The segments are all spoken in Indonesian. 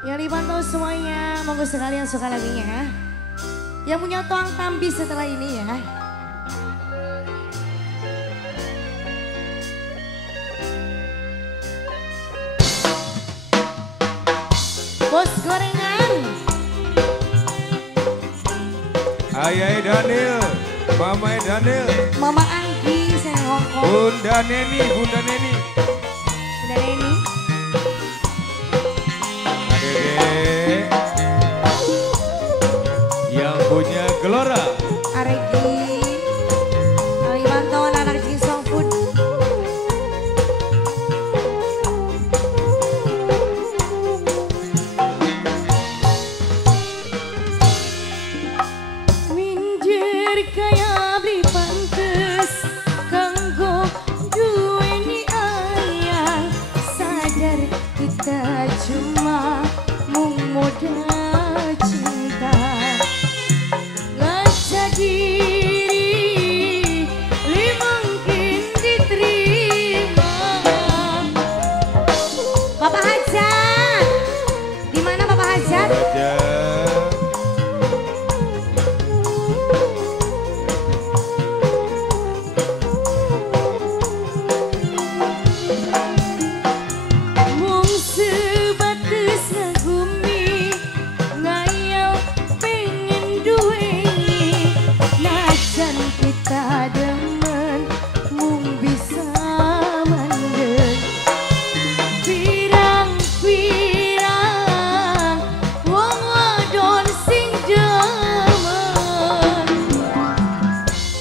Yang dipantau semuanya, monggo sekalian suka lagunya ya. Yang punya tuang tambi setelah ini ya. Bos gorengan. Ayah Daniel, Mama Daniel, Mama Anggi, saya Hongkong. Bunda Neni, Bunda Neni. Bunda Neni. Adek yang punya Gelora. Aregi. Yang dipantau anak-anak Jinsong Food. Minjer kaya beli pantes kanggo duweni ayang, sadar kita cuma mung modal cinta. Ngaca diri li mungkin diterima. Bapak Hajat, di mana Bapak Hajat? Raja. Mung sebatas ngagumi, ngayal pengen duweni, najan kita demen mung bisa mandeg. Pirang-pirang wong wadon sing demen.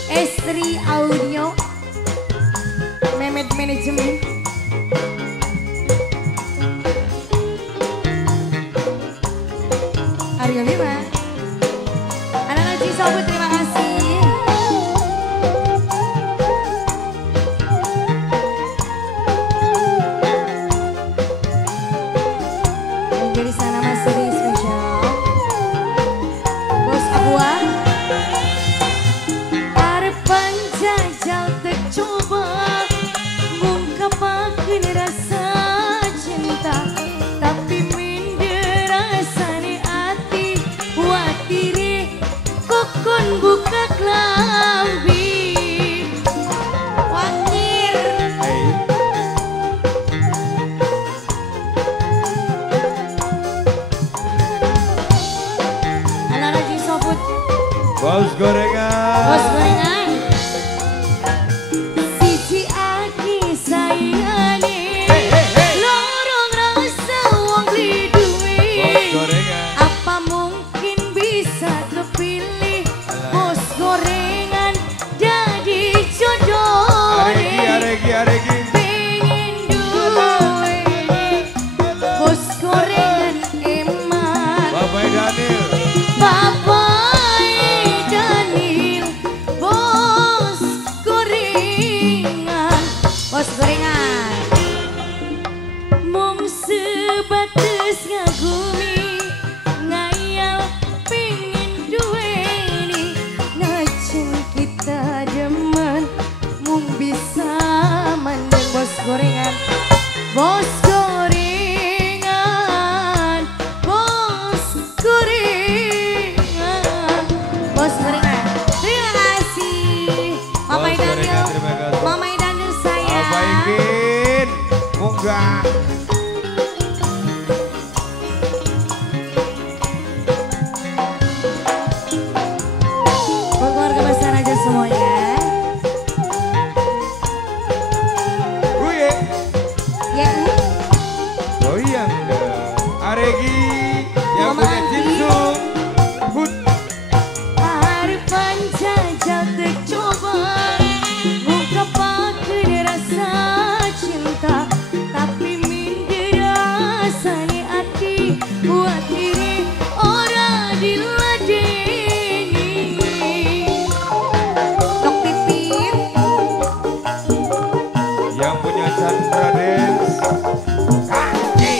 Estri Audio, Mehmet Manajemen. Aryo Bima, anak-anak Cisomut, terima kasih. Yang dari sana Mas Suri spesial. Bos Abuan, harapan jajal tercoba, ngungkapakeun rasa cinta, tapi minder rasane ati, watire kokon buka klambi. Wangir, Hey, anak-anak Cisomut, Bos gorengan. bos gorengan. Siji aki sayane, lorong rasa wong beli Bos duit. gorengan. Apa mungkin bisa kepilih bos gorengan jadi jodoh? Aregi. Pengen duweni bos gorengan eman. Bapak Daniel. Bapak Daniel, bos gorengan, bos gorengan. Mung sebatas ngagumi, ngayal pengen duweni, najan kita demen mung bisa mandeng. Bos gorengan, bos gorengan, bos gorengan, bos gorengan. Terima kasih, Mama Bos gorengan, Daniel, terima kasih. Mama Daniel saya. Apa ingin? Munggah. Buat keluarga besar aja semuanya. Uye. Ya, Oh iya. Aregi yang Mama punya Anggi. Jinsung Food. harapan jajal tercoba, ngungkapakeun rasa cinta, tapi minder rasane ati, watire ora diladeni. Tok Pipit, Yang punya Chandra Dance. Kaki.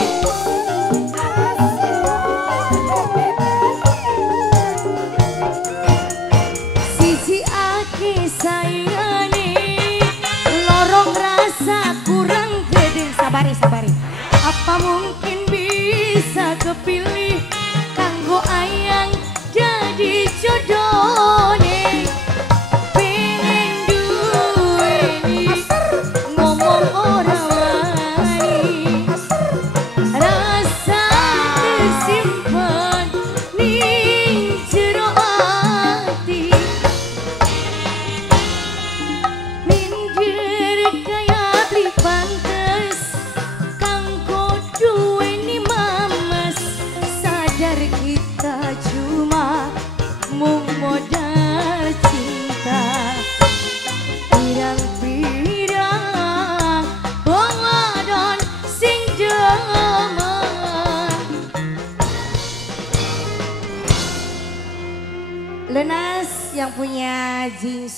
siji aki sayane, lorong rasa kurang gede. Sabari. Apa mungkin bisa bisa kepilih kanggo ayang jadi jodone. Pengen duweni ngomong ora wani, rasa tersimpan ning jero ati. Minggir kaya beli pantes kanggo duweni mames, sadar kita cuma mung modal cinta. Pirang-pirang wong wadon sing demen. Lenas yang punya jeans